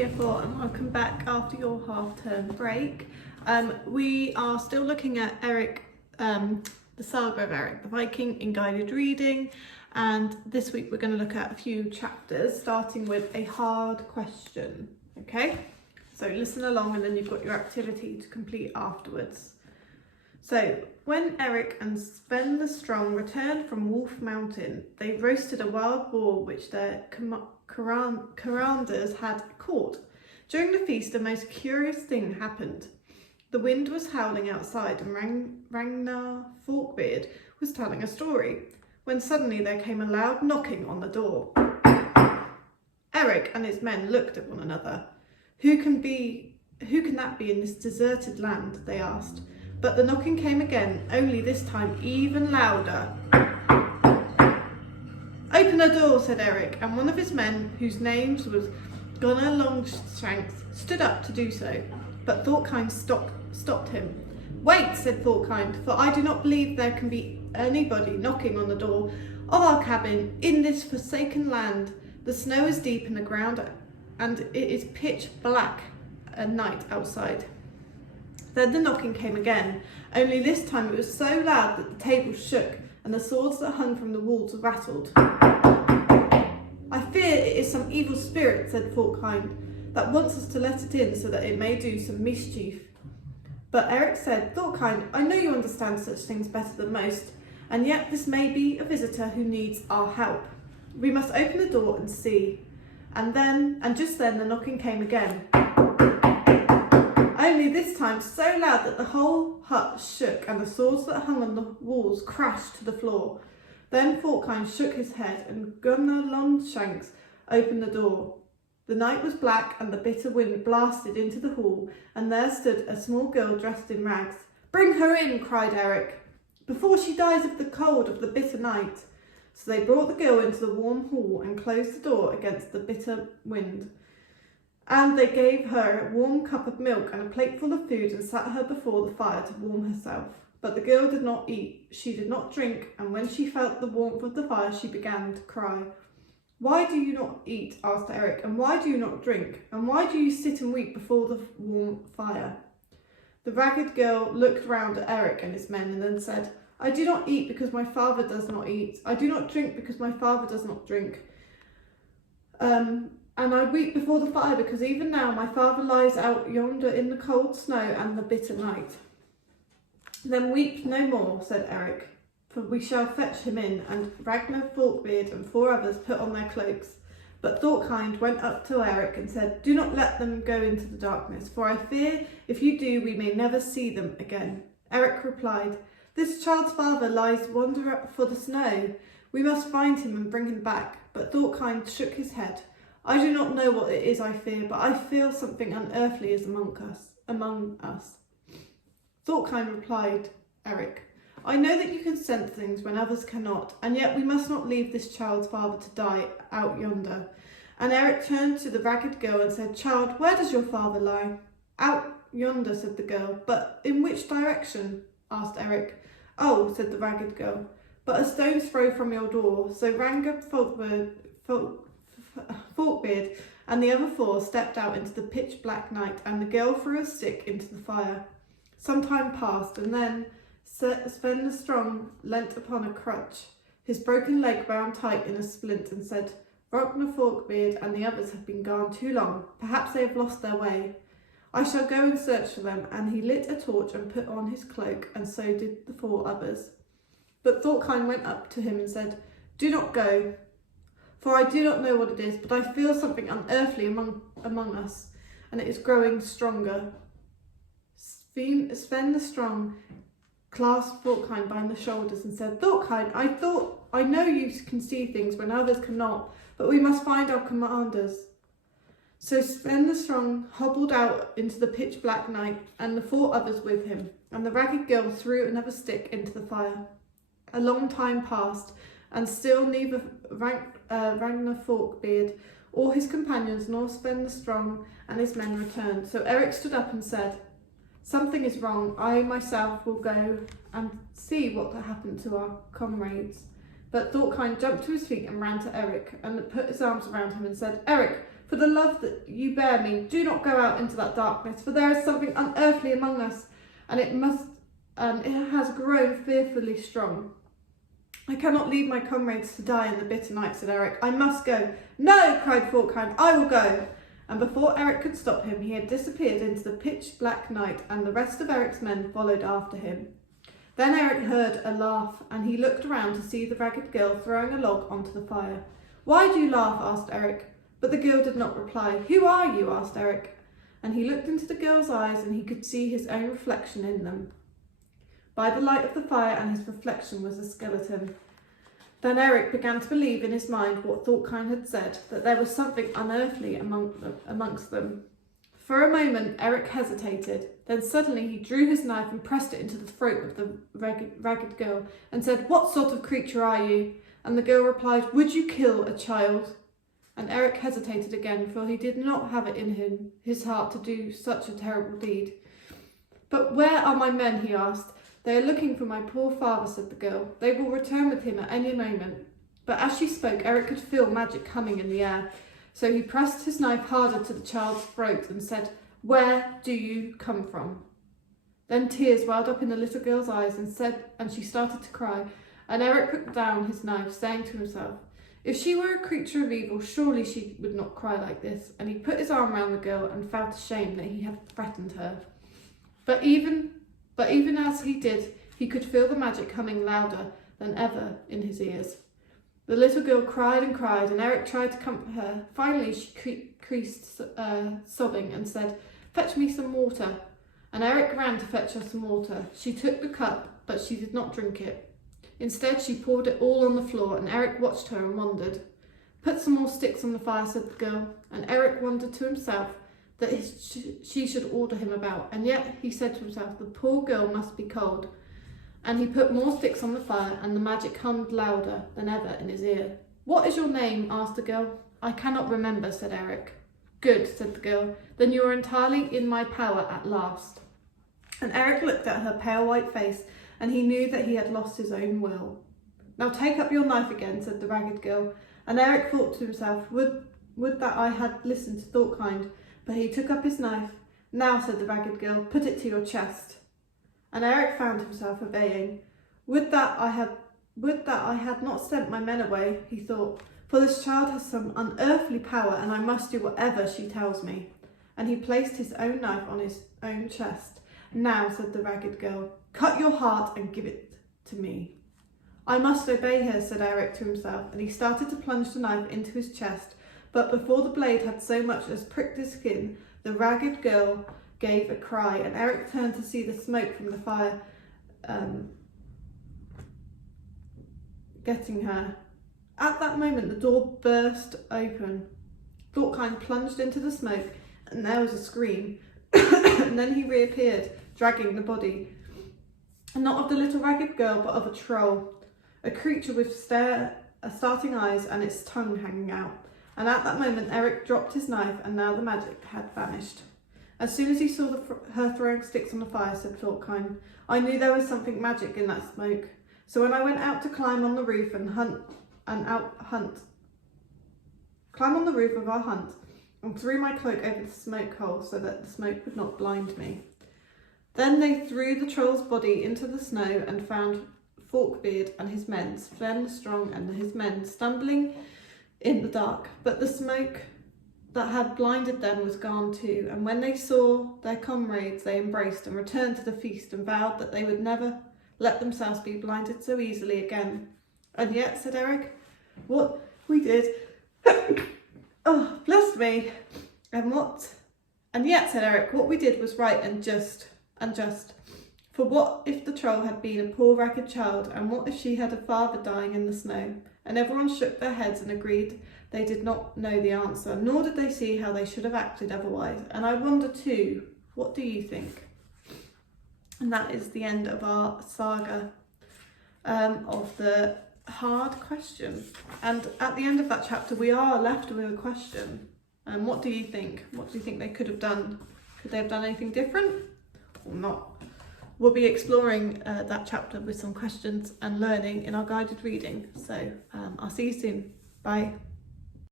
Year 4 and welcome back after your half-term break. We are still looking at Erik, the saga of Erik the Viking in guided reading, and this week we're going to look at a few chapters starting with a hard question. Okay, so listen along and then you've got your activity to complete afterwards. So, when Erik and Sven the Strong returned from Wolf Mountain, they roasted a wild boar which their commanders had caught. During the feast, a most curious thing happened. The wind was howling outside and Ragnar Forkbeard was telling a story, when suddenly there came a loud knocking on the door. Erik and his men looked at one another. Who can that be in this deserted land? They asked. But the knocking came again, only this time even louder. "Open the door," said Erik, and one of his men, whose name was Gunnar Longshanks, stood up to do so. But Thorkind stopped him. "Wait," said Thorkind, "for I do not believe there can be anybody knocking on the door of our cabin in this forsaken land. The snow is deep in the ground, and it is pitch black at night outside." Then the knocking came again, only this time it was so loud that the table shook and the swords that hung from the walls rattled. "I fear it is some evil spirit," said Thorkind, "that wants us to let it in so that it may do some mischief." But Erik said, "Thorkind, I know you understand such things better than most, and yet this may be a visitor who needs our help. We must open the door and see." And just then the knocking came again. Only this time so loud that the whole hut shook and the swords that hung on the walls crashed to the floor. Then Thorkind shook his head and Gunnar Longshanks opened the door. The night was black and the bitter wind blasted into the hall, and there stood a small girl dressed in rags. "Bring her in," cried Erik, "before she dies of the cold of the bitter night." So they brought the girl into the warm hall and closed the door against the bitter wind. And they gave her a warm cup of milk and a plateful of food and sat her before the fire to warm herself. But the girl did not eat, she did not drink, and when she felt the warmth of the fire, she began to cry. "Why do you not eat?" asked Erik, "and why do you not drink? And why do you sit and weep before the warm fire?" The ragged girl looked round at Erik and his men and then said, "I do not eat because my father does not eat. I do not drink because my father does not drink. And I weep before the fire because even now my father lies out yonder in the cold snow and the bitter night." "Then weep no more," said Erik, "for we shall fetch him in." And Ragnar Forkbeard and 4 others put on their cloaks. But Thorkind went up to Erik and said, "Do not let them go into the darkness, for I fear if you do we may never see them again." Erik replied, "This child's father lies wander up for the snow. We must find him and bring him back." But Thorkind shook his head. "I do not know what it is I fear, but I feel something unearthly is among us. Thorkind replied, "Erik, I know that you can sense things when others cannot, and yet we must not leave this child's father to die out yonder." And Erik turned to the ragged girl and said, "Child, where does your father lie?" "Out yonder," said the girl. "But in which direction?" asked Erik. "Oh," said the ragged girl, "but a stone's throw from your door." So Ragnar Forkbeard and the other 4 stepped out into the pitch black night, and the girl threw a stick into the fire. Some time passed, and then Sven the Strong leant upon a crutch, his broken leg bound tight in a splint, and said, "Ragnar Forkbeard and the others have been gone too long. Perhaps they have lost their way. I shall go and search for them." And he lit a torch and put on his cloak, and so did the 4 others. But Thorkind went up to him and said, "Do not go, for I do not know what it is, but I feel something unearthly among us, and it is growing stronger." Sven the Strong clasped Thorkind by the shoulders and said, "Thorkind, I know you can see things when others cannot, but we must find our commanders." So Sven the Strong hobbled out into the pitch black night, and the 4 others with him, and the ragged girl threw another stick into the fire. A long time passed, and still neither Ragnar Forkbeard or his companions nor Sven the Strong and his men returned. So Erik stood up and said, "Something is wrong. I myself will go and see what happened to our comrades." But Thorkind jumped to his feet and ran to Erik and put his arms around him and said, "Erik, For the love that you bear me, do not go out into that darkness, for there is something unearthly among us, and it has grown fearfully strong. I cannot leave my comrades to die in the bitter night, said Erik. I must go. No, cried Forkhound, I will go. And before Erik could stop him, he had disappeared into the pitch black night, and the rest of Erik's men followed after him. Then Erik heard a laugh, and he looked around to see the ragged girl throwing a log onto the fire. Why do you laugh? Asked Erik. But the girl did not reply. Who are you? Asked Erik. And he looked into the girl's eyes, and he could see his own reflection in them. By the light of the fire, and his reflection was a skeleton. Then Erik began to believe in his mind what Thorkind had said, that there was something unearthly amongst them. For a moment Erik hesitated, then suddenly he drew his knife and pressed it into the throat of the ragged girl, and said, What sort of creature are you? And the girl replied, Would you kill a child? And Erik hesitated again, for he did not have it in his heart to do such a terrible deed. But where are my men? He asked. They are looking for my poor father, said the girl. They will return with him at any moment. But as she spoke, Erik could feel magic coming in the air. So he pressed his knife harder to the child's throat and said, Where do you come from? Then tears welled up in the little girl's eyes and she started to cry. And Erik put down his knife, saying to himself, If she were a creature of evil, surely she would not cry like this. And he put his arm round the girl and felt ashamed that he had threatened her. But even as he did, he could feel the magic coming louder than ever in his ears. The little girl cried and cried, and Erik tried to comfort her. Finally, she ceased sobbing and said, Fetch me some water. And Erik ran to fetch her some water. She took the cup, but she did not drink it. Instead, she poured it all on the floor, and Erik watched her and wondered. Put some more sticks on the fire, said the girl, and Erik wondered to himself that she should order him about, and yet he said to himself, the poor girl must be cold. And he put more sticks on the fire, and the magic hummed louder than ever in his ear. What is your name? Asked the girl. I cannot remember, said Erik. Good, said the girl. Then you are entirely in my power at last. And Erik looked at her pale white face, and he knew that he had lost his own will. Now take up your knife again, said the ragged girl. And Erik thought to himself, would that I had listened to Thorkind. But he took up his knife. Now, said the ragged girl, put it to your chest. And Erik found himself obeying. Would that I had not sent my men away, he thought, for this child has some unearthly power, and I must do whatever she tells me. And he placed his own knife on his own chest. Now, said the ragged girl, cut your heart and give it to me. I must obey her, said Erik to himself, and he started to plunge the knife into his chest. But before the blade had so much as pricked his skin, the ragged girl gave a cry, and Erik turned to see the smoke from the fire getting her. At that moment, the door burst open. Thorkind plunged into the smoke, and there was a scream. And then he reappeared, dragging the body, not of the little ragged girl, but of a troll, a creature with starting eyes and its tongue hanging out. And at that moment Erik dropped his knife, and now the magic had vanished. As soon as he saw her throwing sticks on the fire, said Thorkind, I knew there was something magic in that smoke. So when I went out to climb on the roof climb on the roof of our hunt, and threw my cloak over the smoke hole so that the smoke would not blind me. Then they threw the troll's body into the snow and found Forkbeard and his men, Sven the Strong and his men, stumbling in the dark. But the smoke that had blinded them was gone too, and when they saw their comrades they embraced and returned to the feast and vowed that they would never let themselves be blinded so easily again. And yet, said Erik, what we did oh, bless me. And yet, said Erik, what we did was right and just. For what if the troll had been a poor ragged child, and what if she had a father dying in the snow? And everyone shook their heads and agreed they did not know the answer, nor did they see how they should have acted otherwise. And I wonder too, what do you think? And that is the end of our saga of the hard question. And at the end of that chapter, we are left with a question. And what do you think? What do you think they could have done? Could they have done anything different or not? We'll be exploring that chapter with some questions and learning in our guided reading. So I'll see you soon. Bye.